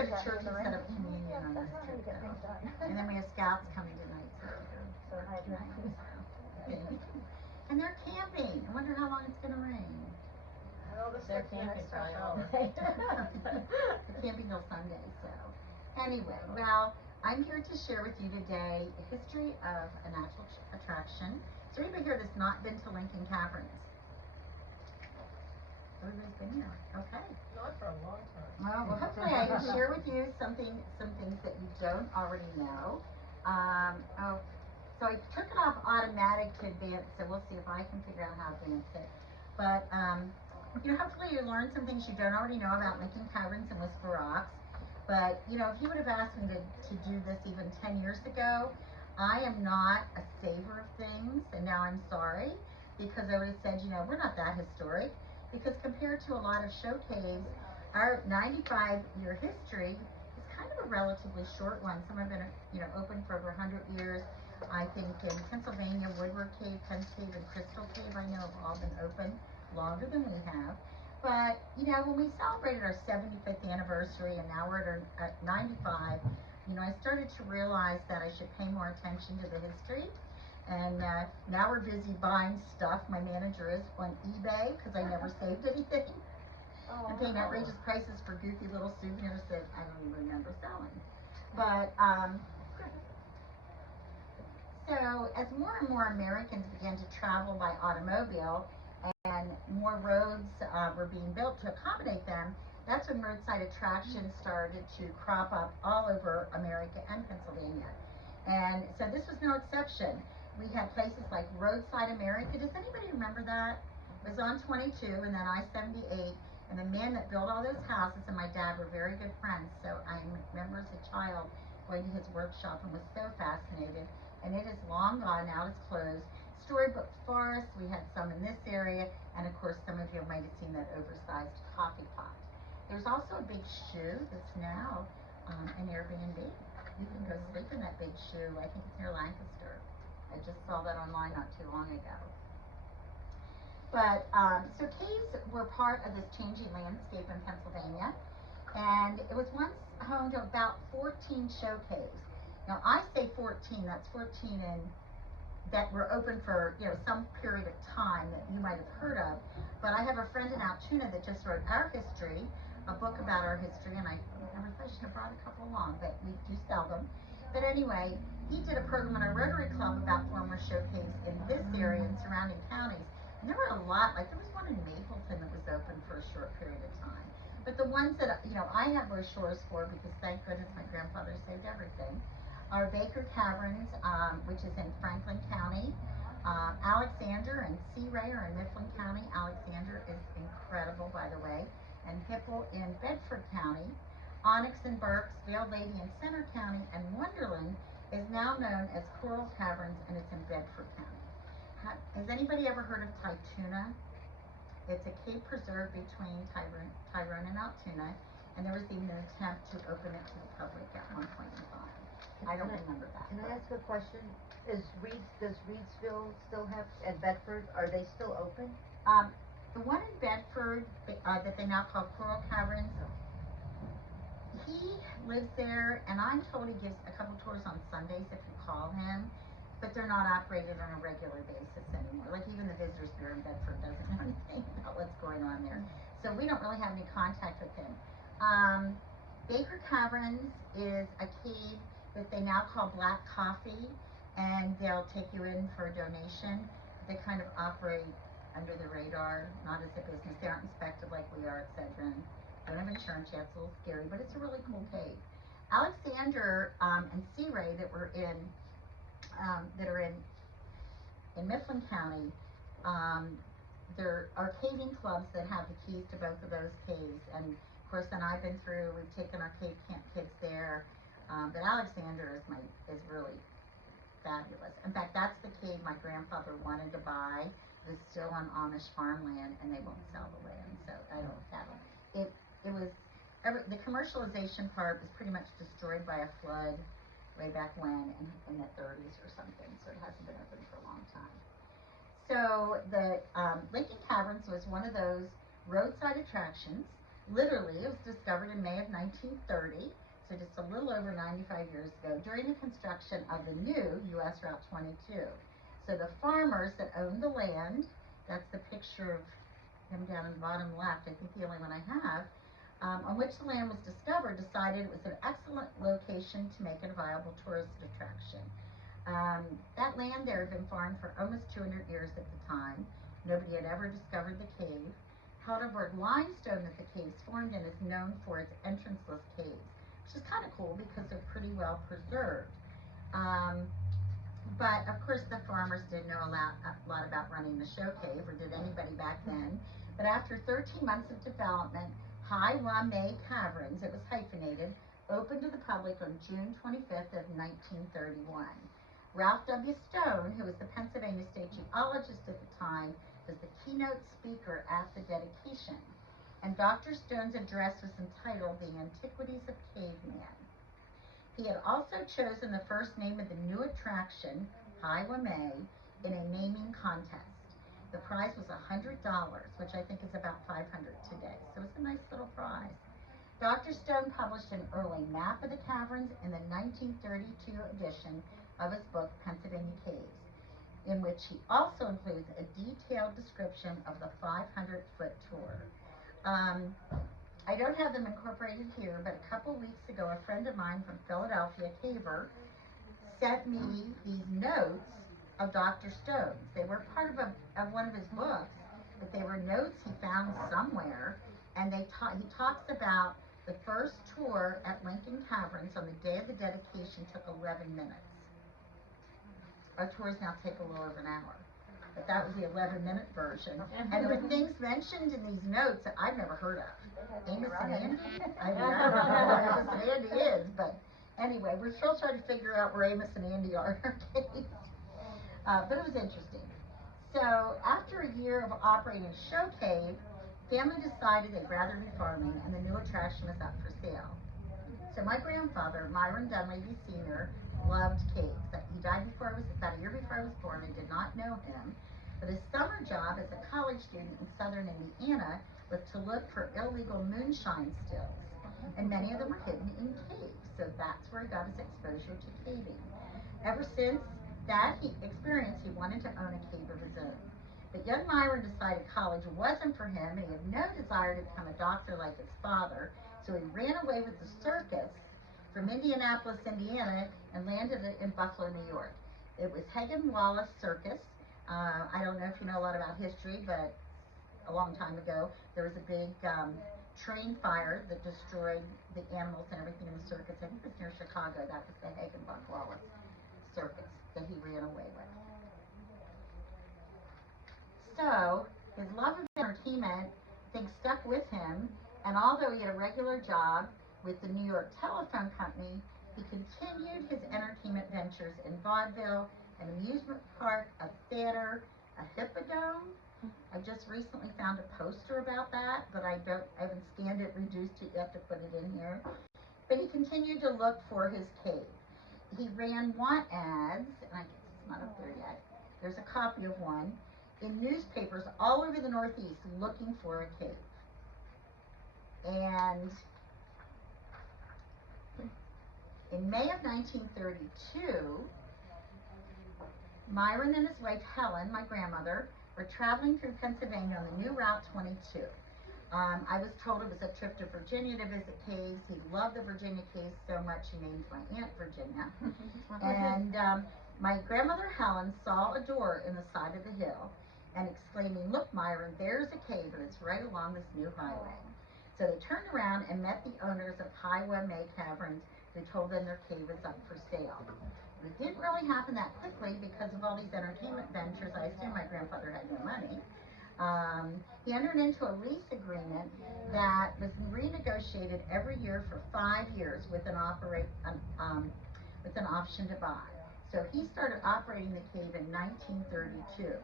go to church and set up communion on this trip, though. And then we have scouts coming tonight, so tonight. And they're camping. I wonder how long it's going to rain. Well, they're camping probably all day. They're camping till Sunday, so. Anyway, well, I'm here to share with you today the history of a natural attraction. Is there anybody here that's not been to Lincoln Caverns? Everybody's been here. Okay. Not for a long time. Well, hopefully I can share with you some things that you don't already know. So I took it off automatic to advance, so we'll see if I can figure out how to advance it. But hopefully you learned some things you don't already know about Lincoln Caverns and Whisper Rocks. But if you would have asked me to do this even 10 years ago, I am not a saver of things, and now I'm sorry, because I would have said, we're not that historic. Because compared to a lot of show caves, our 95-year history is kind of a relatively short one. Some have been, open for over 100 years. I think in Pennsylvania, Woodward Cave, Penn Cave, and Crystal Cave, I know have all been open longer than we have. But, when we celebrated our 75th anniversary and now we're at 95, I started to realize that I should pay more attention to the history. And now we're busy buying stuff. My manager is on eBay because I never saved anything. I'm paying outrageous prices for goofy little souvenirs that I don't even remember selling. But so as more and more Americans began to travel by automobile and more roads were being built to accommodate them, that's when roadside attractions started to crop up all over America and Pennsylvania. And so this was no exception. We had places like Roadside America. Does anybody remember that? It was on 22 and then I-78. And the man that built all those houses and my dad were very good friends. So I remember as a child going to his workshop and was so fascinated. And it is long gone now, it's closed. Storybook Forest, we had some in this area. And of course, some of you might have seen that oversized coffee pot. There's also a big shoe that's now an Airbnb. You can go sleep in that big shoe. I think it's near Lancaster. I just saw that online not too long ago. But, so caves were part of this changing landscape in Pennsylvania. And it was once home to about 14 show caves. Now, I say 14, that's 14 that were open for, some period of time that you might have heard of. But I have a friend in Altoona that just wrote our history, a book about our history, and I never thought I should have brought a couple along, but we do sell them. But anyway, he did a program in our Rotary Club about former show caves in this area and surrounding counties. And there were a lot, like there was one in Mapleton that was open for a short period of time. But the ones that, I have brochures for, because thank goodness my grandfather saved everything, are Baker Caverns, which is in Franklin County. Alexander and Sea Ray are in Mifflin County. Alexander is incredible, by the way. And Hipple in Bedford County. Onyx and Burks, Veiled Lady in Center County, and Wonderland is now known as Coral Caverns, and it's in Bedford County. Has anybody ever heard of Tituna? It's a cave preserve between Tyrone and Altoona, and there was even an attempt to open it to the public at one point in time. I don't remember that. Can I ask a question? Does Reedsville still have, and Bedford, are they still open? The one in Bedford that they now call Coral Caverns, he lives there, and I'm told he gives a couple tours on Sundays if you call him, but they're not operated on a regular basis anymore. Like even the Visitors Bureau in Bedford doesn't know anything about what's going on there. So we don't really have any contact with him. Baker Caverns is a cave that they now call Black Coffee, and they'll take you in for a donation. They kind of operate under the radar, not as a business. They aren't inspected like we are at Cedron. Don't have insurance yet, it's a little scary, but it's a really cool cave. Alexander and Sea Ray that are in Mifflin County, there are caving clubs that have the keys to both of those caves. And of course, then I've been through, we've taken our cave camp kids there. But Alexander is really fabulous. In fact, that's the cave my grandfather wanted to buy. It's still on Amish farmland, and they won't sell the land, so I don't have it. The commercialization part was pretty much destroyed by a flood way back when in the 30s or something, so it hasn't been open for a long time. So the Lincoln Caverns was one of those roadside attractions. Literally, it was discovered in May of 1930, so just a little over 95 years ago, during the construction of the new U.S. Route 22. So the farmers that owned the land, that's the picture of him down in the bottom left, I think the only one I have, on which the land was discovered, decided it was an excellent location to make it a viable tourist attraction. That land there had been farmed for almost 200 years at the time. Nobody had ever discovered the cave. Heidelberg limestone that the caves formed in is known for its entranceless caves, which is kind of cool because they're pretty well preserved. But of course the farmers didn't know a lot about running the show cave, or did anybody back then. But after 13 months of development, Huntingdon Caverns, it was hyphenated, opened to the public on June 25th of 1931. Ralph W. Stone, who was the Pennsylvania State Geologist at the time, was the keynote speaker at the dedication. And Dr. Stone's address was entitled The Antiquities of Caveman. He had also chosen the first name of the new attraction, Highway, in a naming contest. The prize was $100, which I think is about $500 today. So it's a nice little prize. Dr. Stone published an early map of the caverns in the 1932 edition of his book, Pennsylvania Caves, in which he also includes a detailed description of the 500-foot tour. I don't have them incorporated here, but a couple weeks ago, a friend of mine from Philadelphia, Caver, sent me these notes of Dr. Stone's. They were part of one of his books, but they were notes he found somewhere, and he talks about the first tour at Lincoln Caverns on the day of the dedication took 11 minutes. Our tours now take a little over an hour, but that was the 11-minute version. And there were things mentioned in these notes that I've never heard of. Amos and Andy? I don't know where Amos and Andy is, but anyway, we're still trying to figure out where Amos and Andy are in our case. But it was interesting. So after a year of operating a show cave, family decided they'd rather be farming, and the new attraction was up for sale. So my grandfather, Myron Dunlavy Sr., loved caves. He died about a year before I was born. I did not know him. But his summer job as a college student in southern Indiana was to look for illegal moonshine stills. And many of them were hidden in caves. So that's where he got his exposure to caving. Ever since that experience, he wanted to own a cave of his own. But young Myron decided college wasn't for him, and he had no desire to become a doctor like his father. So he ran away with the circus from Indianapolis, Indiana, and landed in Buffalo, New York. It was Hagen Wallace Circus. I don't know if you know a lot about history, but a long time ago, there was a big train fire that destroyed the animals and everything in the circus. I think it was near Chicago. That was the Hagen Wallace Circus that he ran away with. So his love of entertainment, I think, stuck with him, and although he had a regular job with the New York Telephone Company, he continued his entertainment ventures in vaudeville, an amusement park, a theater, a hippodrome. I just recently found a poster about that, but I haven't scanned it, reduced it yet to put it in here. But he continued to look for his cave. He ran want ads, and I guess it's not up there yet. There's a copy of one in newspapers all over the Northeast looking for a cave. And in May of 1932, Myron and his wife Helen, my grandmother, were traveling through Pennsylvania on the new Route 22. I was told it was a trip to Virginia to visit caves. He loved the Virginia caves so much he named my Aunt Virginia. And my grandmother Helen saw a door in the side of the hill and exclaiming, "Look, Myron, there's a cave, and it's right along this new highway." So they turned around and met the owners of Highway Caverns, who told them their cave was up for sale. But it didn't really happen that quickly because of all these entertainment ventures. I assume my grandfather had no money. He entered into a lease agreement that was renegotiated every year for 5 years with an option to buy. So he started operating the cave in 1932.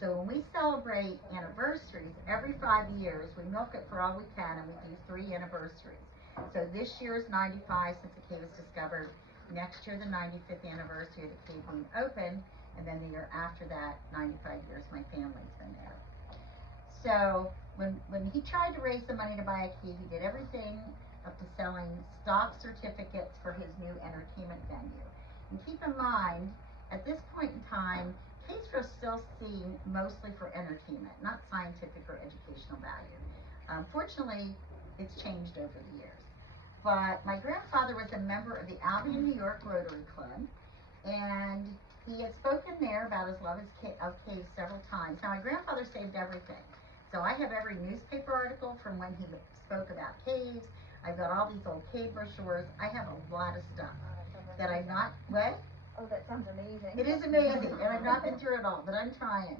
So when we celebrate anniversaries, every 5 years, we milk it for all we can, and we do 3 anniversaries. So this year is 95 since the cave was discovered. Next year, the 95th anniversary of the cave being open, and then the year after that, 95 years my family's been there. So when he tried to raise the money to buy a key, he did everything up to selling stock certificates for his new entertainment venue. And keep in mind, at this point in time, caves were still seen mostly for entertainment, not scientific or educational value. Fortunately, it's changed over the years. But my grandfather was a member of the Albion, New York Rotary Club, and he had spoken there about his love of caves several times. Now, my grandfather saved everything. So I have every newspaper article from when he spoke about caves. I've got all these old cave brochures. I have a lot of stuff that I'm not, what? Oh, that sounds amazing. It is amazing, and I've not been through it all, but I'm trying.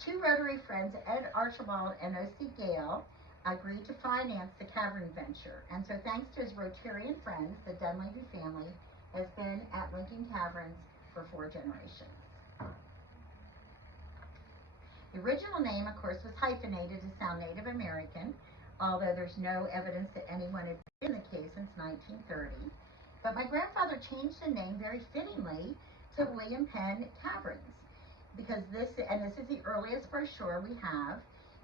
Two Rotary friends, Ed Archibald and O.C. Gale, agreed to finance the cavern venture. And so thanks to his Rotarian friends, the Dunlavy family has been at Lincoln Caverns for 4 generations. The original name, of course, was hyphenated to sound Native American, although there's no evidence that anyone had been in the cave since 1930. But my grandfather changed the name very fittingly to William Penn Caverns, because this is the earliest brochure we have,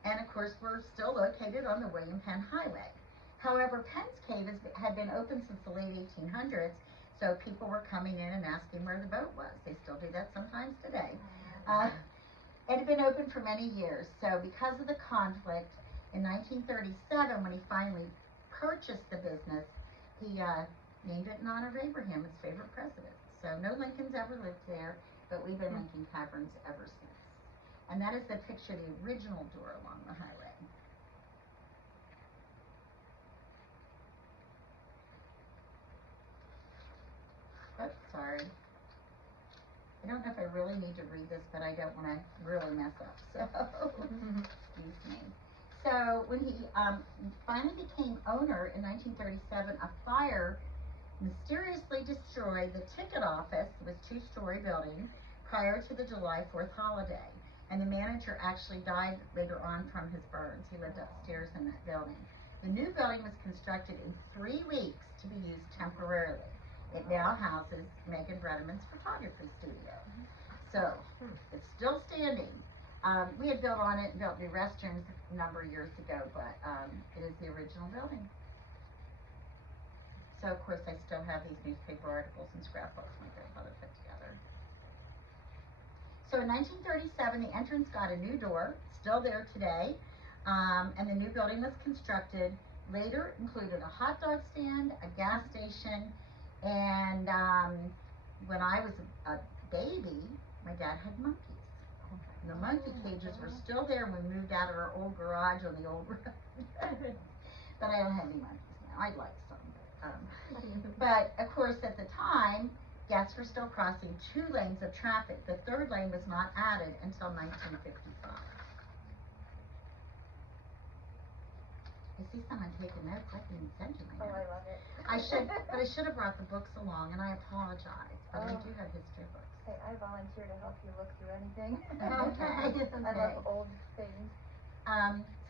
and of course we're still located on the William Penn Highway. However, Penn's Cave had been open since the late 1800s, so people were coming in and asking where the boat was. They still do that sometimes today. It had been open for many years, so because of the conflict, in 1937, when he finally purchased the business, he named it in honor of Abraham, his favorite president. So no Lincolns ever lived there, but we've been Lincoln Caverns ever since. And that is the picture of the original door along the highway. Oops, sorry. I don't know if I really need to read this, but I don't want to really mess up, so excuse me. So when he finally became owner in 1937, a fire mysteriously destroyed the ticket office, it was a 2-story building, prior to the July 4th holiday. And the manager actually died later on from his burns. He lived upstairs in that building. The new building was constructed in 3 weeks to be used temporarily. It now houses Megan Bredeman's photography studio. So, it's still standing. We had built on it and built new restrooms a number of years ago, but it is the original building. So, of course, I still have these newspaper articles and scrapbooks my grandfather put together. So, in 1937, the entrance got a new door, still there today, and the new building was constructed. Later included a hot dog stand, a gas station, and when I was a baby, my dad had monkeys. And the monkey cages were still there when we moved out of our old garage on the old road. But I don't have any monkeys now. I'd like some. But of course, at the time, guests were still crossing 2 lanes of traffic. The 3rd lane was not added until 1955. I see someone taking notes. I can send you my notes. Oh, I love it. But I should have brought the books along, and I apologize. But I do have history books. Hey, I volunteer to help you look through anything. Okay. I love old things.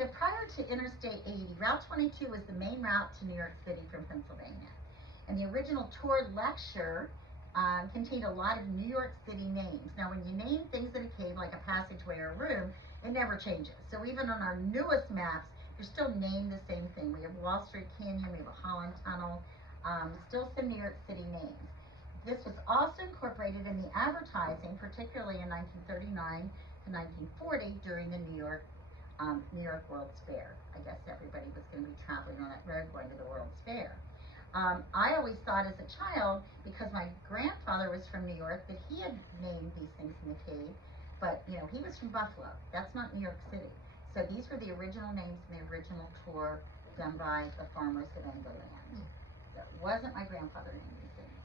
So prior to Interstate 80, Route 22 was the main route to New York City from Pennsylvania. And the original tour lecture contained a lot of New York City names. Now, when you name things in a cave, like a passageway or a room, it never changes. So even on our newest maps, they're still named the same thing. We have Wall Street Canyon, we have a Holland Tunnel, still some New York City names. This was also incorporated in the advertising, particularly in 1939 to 1940 during the New York World's Fair. I guess everybody was going to be traveling on that road going to the World's Fair. I always thought as a child, because my grandfather was from New York, that he had named these things in the cave, but you know, he was from Buffalo. That's not New York City. So these were the original names in the original tour done by the farmers of England. So it wasn't my grandfather naming these things.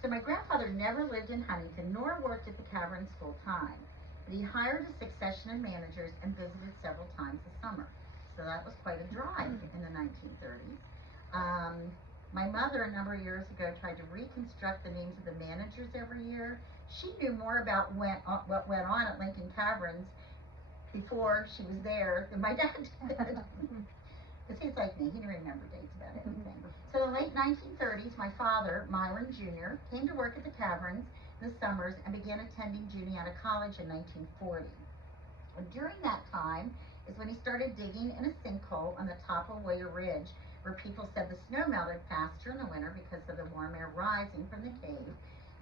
So my grandfather never lived in Huntingdon nor worked at the caverns full time, but he hired a succession of managers and visited several times a summer. So that was quite a drive in the 1930s. My mother, a number of years ago, tried to reconstruct the names of the managers every year. She knew more about what went on at Lincoln Caverns before she was there than my dad did. Because he's like me, he didn't remember dates about anything. So in the late 1930s, my father, Myron Jr., came to work at the caverns in the summers and began attending Juniata College in 1940. During that time is when he started digging in a sinkhole on the top of Warrior Ridge, where people said the snow melted faster in the winter because of the warm air rising from the cave,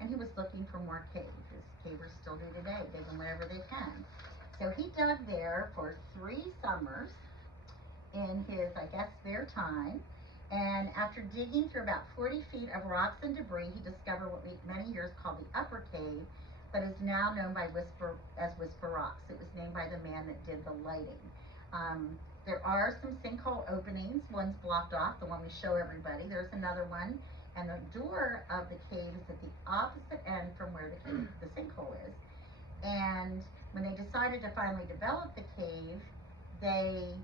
and he was looking for more caves, as cavers still do today, digging wherever they can. So he dug there for 3 summers in his, I guess, spare time. And after digging through about 40 feet of rocks and debris, he discovered what we many years called the Upper Cave, but is now known by as Whisper Rocks. It was named by the man that did the lighting. There are some sinkhole openings. One's blocked off, the one we show everybody. There's another one, and the door of the cave is at the opposite end from where the sinkhole is. And when they decided to finally develop the cave, they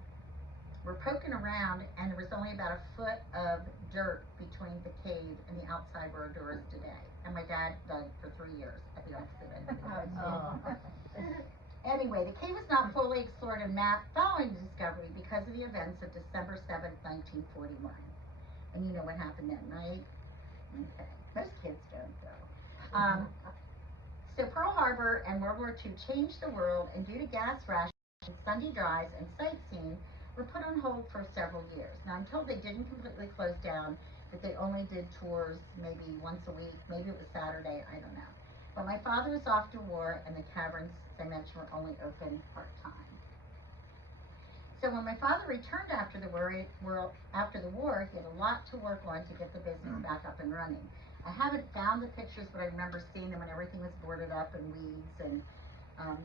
were poking around, and there was only about a foot of dirt between the cave and the outside where our door is today. And my dad dug for 3 years at the opposite end of the cave. Anyway, the cave was not fully explored and mapped following the discovery because of the events of December 7th, 1941. And you know what happened then, right? Okay. Most kids don't, though. So Pearl Harbor and World War II changed the world, and due to gas rations, Sunday drives, and sightseeing were put on hold for several years. Now, I'm told they didn't completely close down, that they only did tours maybe once a week. Maybe it was Saturday, I don't know. But my father was off to war, and the caverns, as I mentioned, were only open part-time. So when my father returned after the war, he had a lot to work on to get the business back up and running. I haven't found the pictures, but I remember seeing them when everything was boarded up and weeds, and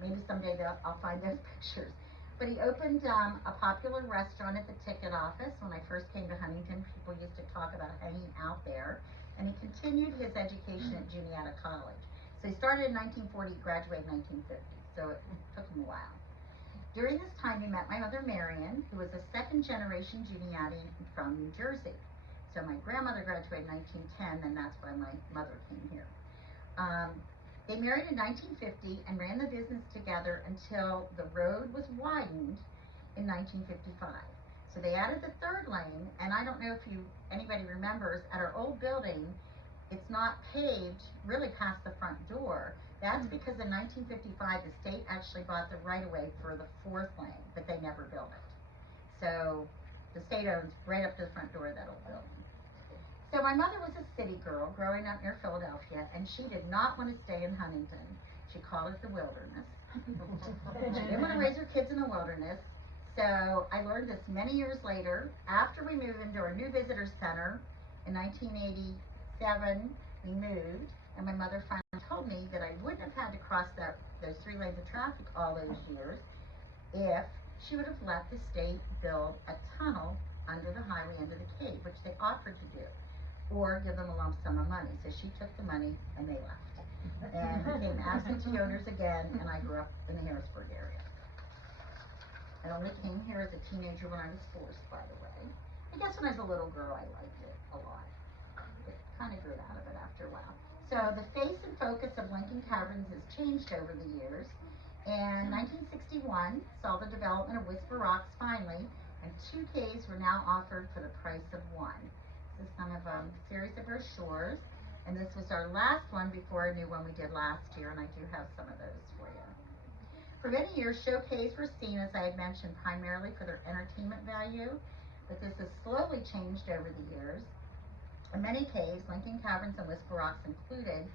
maybe someday I'll find those pictures. But he opened a popular restaurant at the ticket office. When I first came to Huntingdon, people used to talk about hanging out there. And he continued his education at Juniata College. So he started in 1940, graduated in 1950. So it took him a while. During this time, he met my mother, Marion, who was a second-generation Juniatian from New Jersey. So my grandmother graduated in 1910, and that's why my mother came here. They married in 1950 and ran the business together until the road was widened in 1955. So they added the 3rd lane, and I don't know if anybody remembers, at our old building, it's not paved really past the front door. That's because in 1955, the state actually bought the right-of-way for the 4th lane, but they never built it. So the state owns right up to the front door of that old building. So my mother was a city girl growing up near Philadelphia, and she did not want to stay in Huntingdon. She called it the wilderness. She didn't want to raise her kids in the wilderness. So I learned this many years later. After we moved into our new visitor center in 1987, we moved, and my mother finally told me that I wouldn't have had to cross those 3 lanes of traffic all those years if she would have let the state build a tunnel under the highway into the cave, which they offered to do, or give them a lump sum of money. So she took the money and they left, and became absentee owners again, and I grew up in the Harrisburg area. I only came here as a teenager when I was forced, by the way. I guess when I was a little girl, I liked it a lot. It kind of grew out of it after a while. So the face and focus of Lincoln Caverns has changed over the years. And 1961 saw the development of Whisper Rocks finally, and 2 caves were now offered for the price of 1. This is some of a series of brochures, and this was our last one before a new one we did last year, and I do have some of those for you. For many years, show caves were seen, as I had mentioned, primarily for their entertainment value, but this has slowly changed over the years. And many caves, Lincoln Caverns and Whisper Rocks included,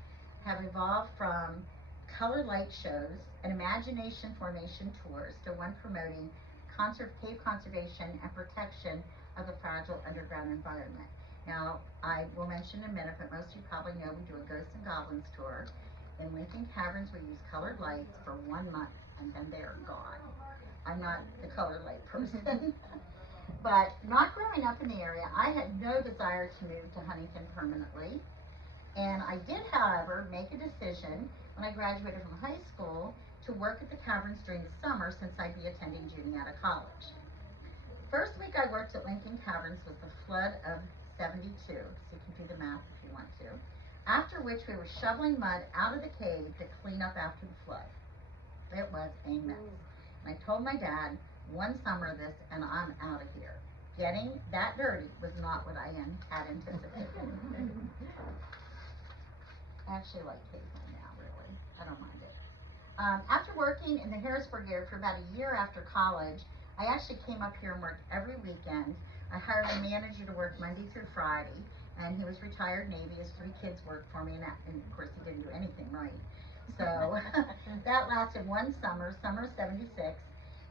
have evolved from colored light shows and imagination formation tours to one promoting cave conservation and protection of the fragile underground environment. Now, I will mention in a minute, but most of you probably know we do a Ghosts and Goblins tour. In Lincoln Caverns, we use colored lights for 1 month, and then they are gone. I'm not the colored light person. But not growing up in the area, I had no desire to move to Huntingdon permanently. And I did, however, make a decision when I graduated from high school to work at the caverns during the summer, since I'd be attending Juniata College. The first week I worked at Lincoln Caverns was the flood of 72, so you can do the math if you want to, after which we were shoveling mud out of the cave to clean up after the flood. It was a mess. And I told my dad, 1 summer of this and I'm out of here. Getting that dirty was not what I had anticipated. I actually like cave now, really. I don't mind it. After working in the Harrisburg area for about a year after college, I actually came up here and worked every weekend. I hired a manager to work Monday through Friday, and he was retired Navy. His 3 kids worked for me, and of course he didn't do anything right. So that lasted one summer, summer '76,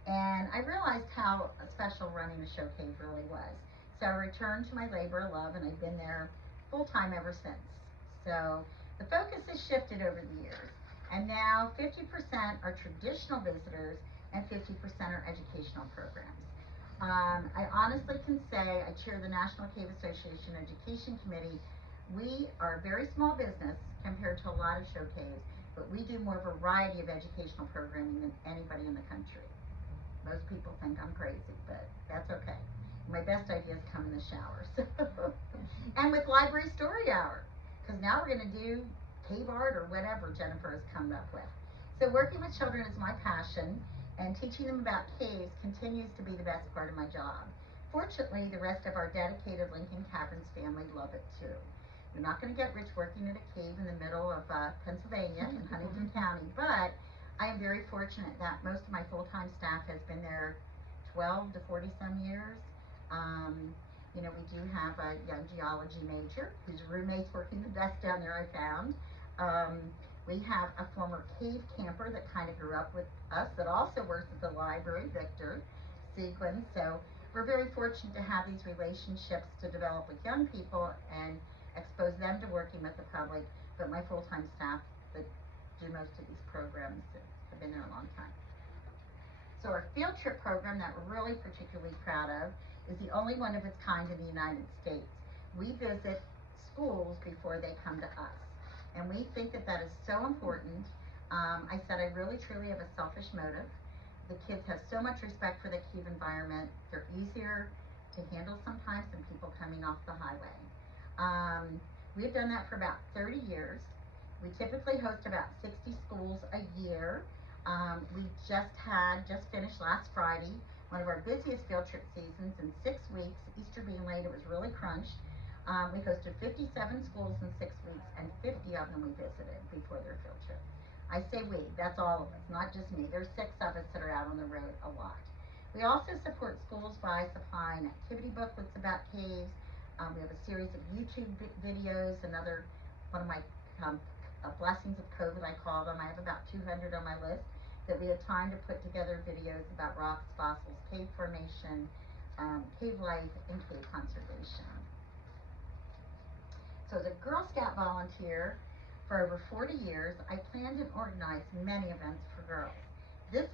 and I realized how special running a show cave really was. So I returned to my labor of love, and I've been there full time ever since. So the focus has shifted over the years, and now 50% are traditional visitors and 50% are educational programs. I honestly can say I chair the National Cave Association Education Committee. We are a very small business compared to a lot of show caves, but we do more variety of educational programming than anybody in the country. Most people think I'm crazy, but that's okay. My best ideas come in the shower. And with library story hour, because now we're going to do cave art or whatever Jennifer has come up with. So working with children is my passion, and teaching them about caves continues to be the best part of my job. Fortunately, the rest of our dedicated Lincoln Caverns family love it too. You're not going to get rich working at a cave in the middle of Pennsylvania in Huntingdon County, but I am very fortunate that most of my full-time staff has been there 12 to 40 some years. You know, we do have a young geology major whose roommate's working the best down there, I found. We have a former cave camper that kind of grew up with us that also works at the library, Victor Sequin. So we're very fortunate to have these relationships to develop with young people and expose them to working with the public. But my full-time staff that do most of these programs have been there a long time. So our field trip program that we're really particularly proud of is the only one of its kind in the United States. We visit schools before they come to us. And we think that that is so important. I said I really truly have a selfish motive. The kids have so much respect for the cave environment. They're easier to handle sometimes than people coming off the highway. We've done that for about 30 years. We typically host about 60 schools a year. We just finished last Friday, one of our busiest field trip seasons in 6 weeks. Easter being late, it was really crunched. We hosted 57 schools in 6 weeks, and 50 of them we visited before their field trip. I say we, that's all of us, not just me. There's 6 of us that are out on the road a lot. We also support schools by supplying activity booklets about caves. We have a series of YouTube videos, another one of my blessings of COVID, I call them. I have about 200 on my list that we had time to put together videos about rocks, fossils, cave formation, cave life, and cave conservation. So as a Girl Scout volunteer for over 40 years, I planned and organized many events for girls. This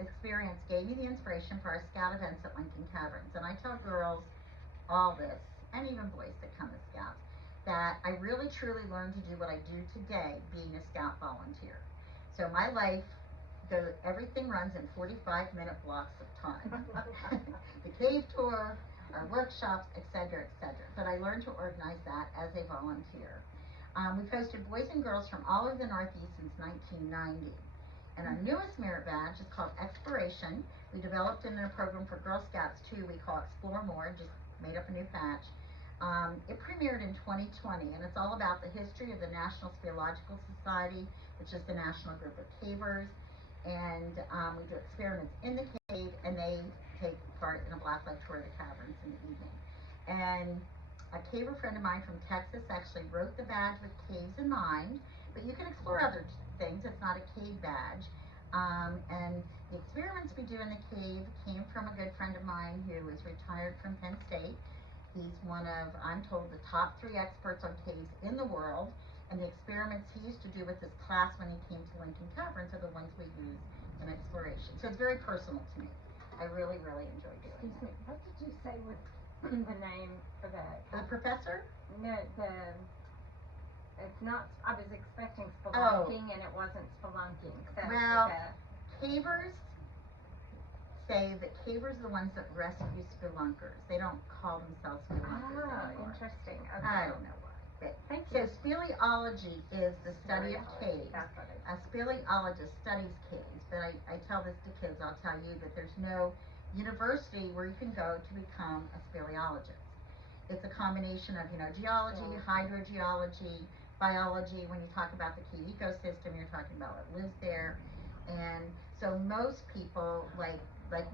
experience gave me the inspiration for our Scout events at Lincoln Caverns. And I tell girls all this, and even boys that come as Scouts, that I really truly learned to do what I do today being a Scout volunteer. So my life, everything runs in 45-minute blocks of time. The cave tour, our workshops, etc., etc. But I learned to organize that as a volunteer. We've hosted boys and girls from all over the Northeast since 1990. And our newest merit badge is called Exploration. We developed it in a program for Girl Scouts too. We call Explore More, just made up a new patch. It premiered in 2020, and it's all about the history of the National Speleological Society, which is the national group of cavers. And we do experiments in the cave, and they take part in a blacklight tour of the caverns in the evening. And a caver friend of mine from Texas actually wrote the badge with caves in mind, but you can explore other things. It's not a cave badge. And the experiments we do in the cave came from a good friend of mine who is retired from Penn State. He's one of, I'm told, the top 3 experts on caves in the world. And the experiments he used to do with his class when he came to Lincoln Caverns are the ones we use in exploration. So it's very personal to me. I really, really enjoy doing it. Excuse me, what did you say was the name for that? The professor? No, it's not, I was expecting spelunking and it wasn't spelunking. So well, cavers say that cavers are the ones that rescue spelunkers. They don't call themselves spelunkers anymore. Interesting. Okay. I don't know why. But, thank so you. speleology is the study of caves. That's what it is. A speleologist studies caves, but I tell this to kids, I'll tell you that there's no university where you can go to become a speleologist. It's a combination of, geology, hydrogeology, biology. When you talk about the key ecosystem, you're talking about what lives there. And so most people, like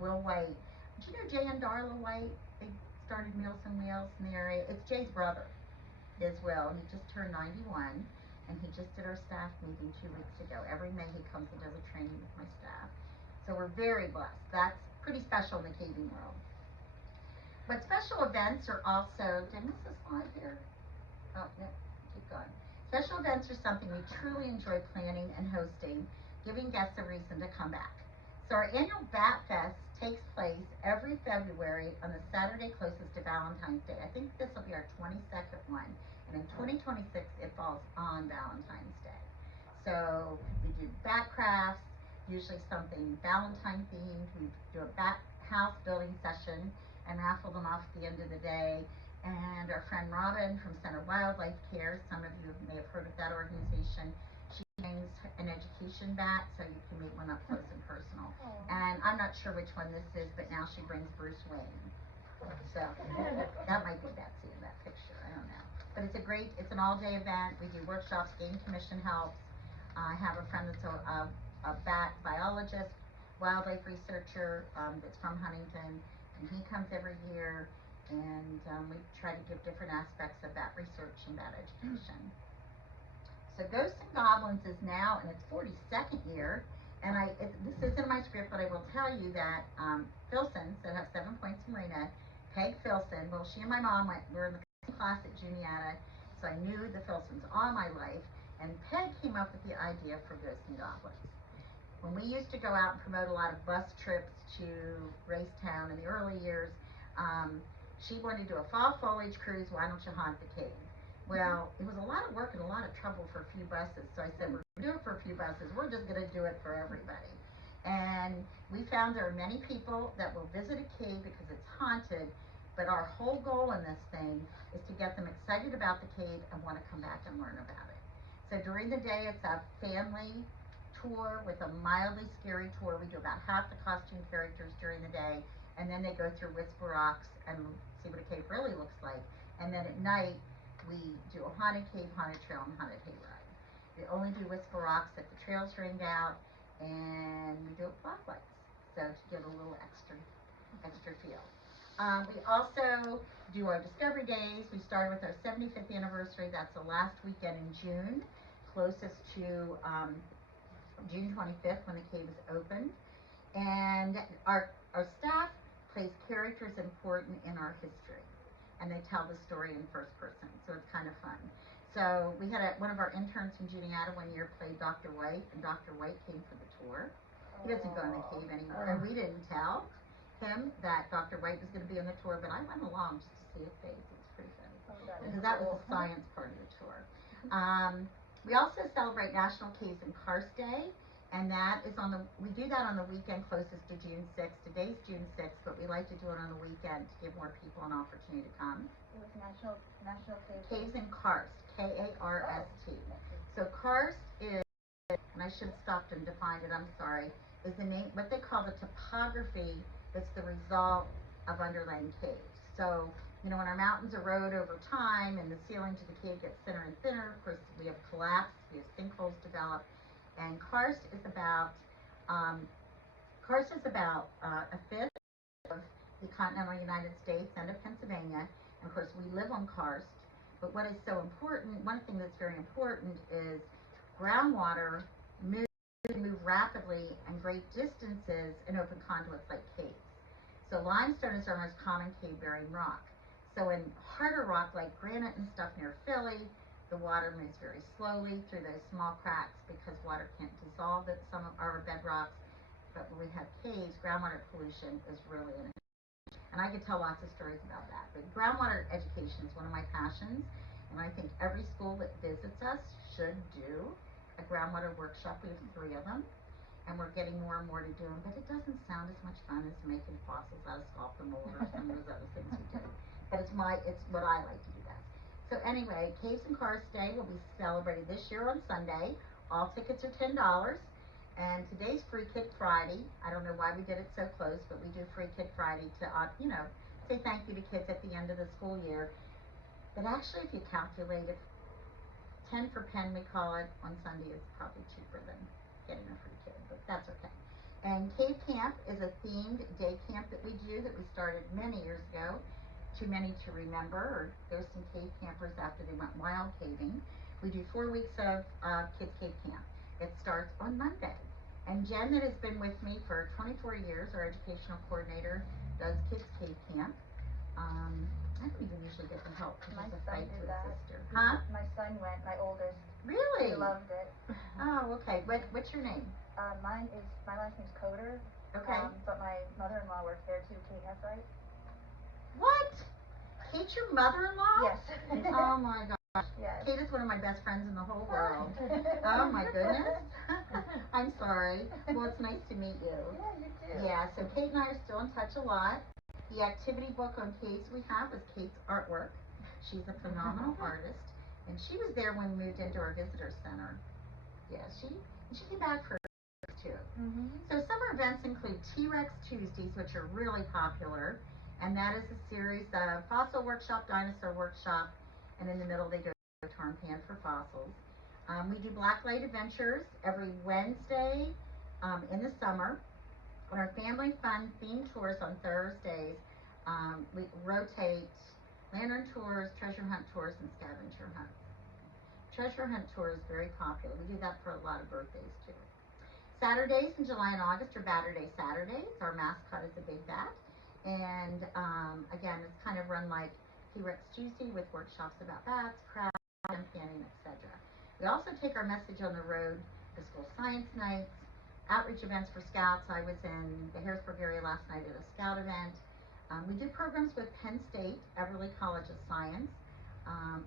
Will White, do you know Jay and Darla White? They started Meals and Wheels in the area. It's Jay's brother as well. He just turned 91, and he just did our staff meeting 2 weeks ago. Every May he comes and does a training with my staff. So we're very blessed. That's pretty special in the caving world. But special events are also, did I miss a slide here? Oh, no, keep going. Special events are something we truly enjoy planning and hosting, giving guests a reason to come back. So our annual Bat Fest takes place every February on the Saturday closest to Valentine's Day. I think this will be our 22nd one. And in 2026, it falls on Valentine's Day. So we do bat crafts, usually something Valentine themed. We do a bat house building session and raffle them off at the end of the day. And our friend Robin from Center Wildlife Care, some of you may have heard of that organization, she brings an education bat so you can meet one up close and personal. And I'm not sure which one this is, but now she brings Bruce Wayne. So that might be Betsy in that picture, I don't know. But it's an all-day event. We do workshops, game commission helps. I have a friend that's a bat biologist, wildlife researcher that's from Huntingdon, and he comes every year. And we try to give different aspects of bat research and bat education. So Ghosts and Goblins is now in its 42nd year, and this isn't my script, but I will tell you that Filsons that have 7 Points Marina, Peg Filson, well, she and my mom were in the same class at Juniata, so I knew the Filsons all my life, and Peg came up with the idea for Ghosts and Goblins. When we used to go out and promote a lot of bus trips to Racetown in the early years, she wanted to do a fall foliage cruise. Why don't you haunt the cave? Well, it was a lot of work and a lot of trouble for a few buses. So I said, we're going to do it for a few buses. We're just going to do it for everybody. And we found there are many people that will visit a cave because it's haunted. But our whole goal in this thing is to get them excited about the cave and want to come back and learn about it. So during the day, it's a family tour with a mildly scary tour. We do about half the costume characters during the day. And then they go through Whisper Rocks and see what a cave really looks like. And then at night, we do a haunted cave, haunted trail, and haunted hayride. We only do Whisper Rocks if the trail's rained out, and we do it with lights, so to give a little extra feel. We also do our Discovery Days. We started with our 75th anniversary. That's the last weekend in June, closest to June 25th when the cave is opened. And our staff plays characters important in our history, and they tell the story in first person, so it's kind of fun. So we had one of our interns from Juniata one year played Dr. White, and Dr. White came for the tour. He doesn't go in the cave anymore, and we didn't tell him that Dr. White was going to be on the tour, but I went along just to see his face. It was pretty funny, because that was the science part of the tour. We also celebrate National Caves and Karst Day. And that is we do that on the weekend closest to June 6th. Today's June 6th, but we like to do it on the weekend to give more people an opportunity to come. It was National Caves and Karst, K-A-R-S-T. So Karst is, and I should have stopped and defined it, I'm sorry, is the name, what they call the topography that's the result of underlying caves. So, you know, when our mountains erode over time and the ceiling to the cave gets thinner and thinner, of course, we have collapse, we have sinkholes develop. And Karst is about a fifth of the continental United States and of Pennsylvania. And of course, we live on Karst. But what is so important, one thing that's very important is groundwater move rapidly and great distances in open conduits like caves. So limestone is our most common cave-bearing rock. So in harder rock like granite and stuff near Philly, the water moves very slowly through those small cracks because water can't dissolve at some of our bedrocks. But when we have caves, groundwater pollution is really an issue. And I could tell lots of stories about that. But groundwater education is one of my passions. And I think every school that visits us should do a groundwater workshop. We have 3 of them. And we're getting more and more to do them. But it doesn't sound as much fun as making fossils out of sculptor mold or some of those other things we do. But it's what I like to do best. So anyway, Caves and Karst Day will be celebrated this year on Sunday. All tickets are $10. And today's Free Kid Friday. I don't know why we did it so close, but we do Free Kid Friday to, say thank you to kids at the end of the school year. But actually, if you calculate it, 10 for pen, we call it. On Sunday, it's probably cheaper than getting a free kid, but that's okay. And Cave Camp is a themed day camp that we do that we started many years ago. Too many to remember, or there's some cave campers after they went wild caving. We do 4 weeks of Kids Cave Camp. It starts on Monday. And Jen, that has been with me for 24 years, our educational coordinator, does Kids Cave Camp. I don't even usually get the help because My there's a son fight did to that. sister. Huh? My son went, my oldest. Really? He loved it. Oh, okay. What's your name? My last name's Coder. Okay. But my mother-in-law works there too, Kate Heffright. What? Kate's your mother-in-law? Yes. Oh my gosh. Yes. Kate is one of my best friends in the whole world. Oh my goodness. I'm sorry. Well, it's nice to meet you. Yeah, you too. Yeah, so Kate and I are still in touch a lot. The activity book on Kate's we have is Kate's artwork. She's a phenomenal artist. And she was there when we moved into our visitor center. Yeah, she came back for too. So summer events include T-Rex Tuesdays, which are really popular. And that is a series of fossil workshop, dinosaur workshop, and in the middle they go to Tarn Pan for fossils. We do Blacklight Adventures every Wednesday in the summer. On our family fun themed tours on Thursdays, we rotate lantern tours, treasure hunt tours, and scavenger hunts. Treasure hunt tour is very popular. We do that for a lot of birthdays too. Saturdays in July and August are Batter Day Saturdays. Our mascot is a big bat. And again, it's kind of run like T-Rex Tuesday with workshops about bats, crafts, panning, etc. We also take our message on the road to school science nights, outreach events for scouts. I was in the Harrisburg area last night at a scout event. We do programs with Penn State, Everly College of Science.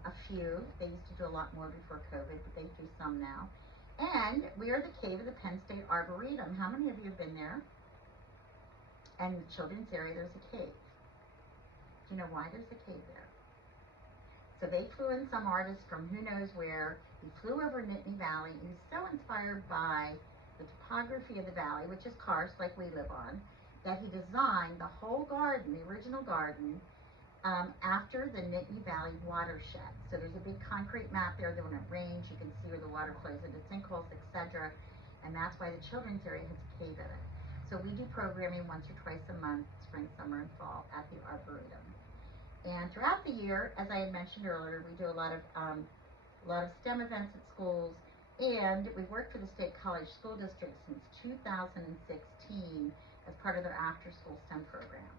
A few. They used to do a lot more before COVID, but they do some now. And we are the cave of the Penn State Arboretum. How many of you have been there? And in the children's area, there's a cave. Do you know why there's a cave there? So they flew in some artist from who knows where. He flew over Nittany Valley. He was so inspired by the topography of the valley, which is karst like we live on, that he designed the whole garden, the original garden, after the Nittany Valley watershed. So there's a big concrete map there that when it rains, you can see where the water flows into sinkholes, etc. And that's why the children's area has a cave in it. So we do programming once or twice a month, spring, summer, and fall at the Arboretum. And throughout the year, as I had mentioned earlier, we do a lot of STEM events at schools, and we've worked for the State College School District since 2016 as part of their after-school STEM program,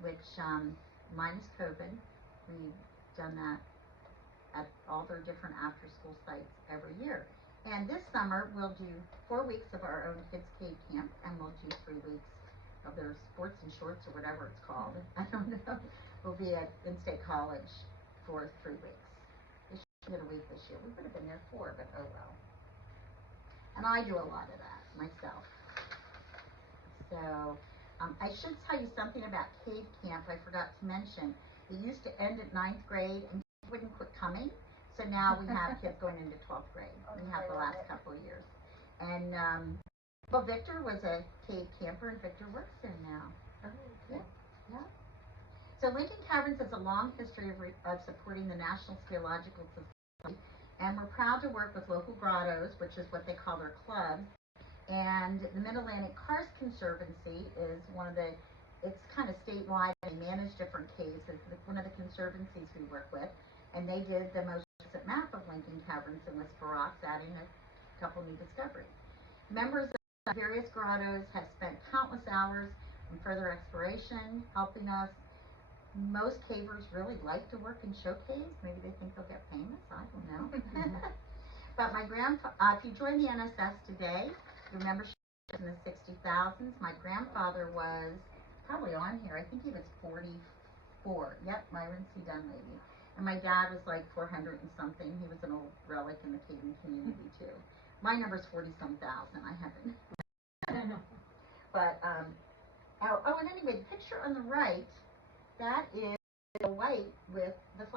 which minus COVID, we've done that at all their different after-school sites every year. And this summer, we'll do 4 weeks of our own Kids Cave Camp, and we'll do 3 weeks of their sports and shorts or whatever it's called. I don't know. We'll be at In-State College for 3 weeks. We should have a week this year. We would have been there 4, but oh well. And I do a lot of that myself. So I should tell you something about Cave Camp I forgot to mention. It used to end at 9th grade and kids wouldn't quit coming. So now we have kids going into 12th grade. We have the last couple of years. And well, Victor was a cave camper and Victor works there now. Oh, okay. Yeah. So Lincoln Caverns has a long history of supporting the National Geological Society, and we're proud to work with local grottos, which is what they call their clubs. And the Mid-Atlantic Karst Conservancy is one of the, it's kind of statewide. They manage different caves. It's one of the conservancies we work with. And they did the most recent map of Lincoln Caverns in Whisper Rocks, adding a couple new discoveries. Members of various grottos have spent countless hours in further exploration, helping us. Most cavers really like to work in show caves. Maybe they think they'll get famous. I don't know. But my if you join the NSS today, your membership is in the 60,000s. My grandfather was probably on here. I think he was 44. Yep, Myron C. Dunlavy. And my dad was like 400 and something. He was an old relic in the caving community too. My number's 40-some thousand. I haven't. But and anyway, the picture on the right, that is the white with the flag.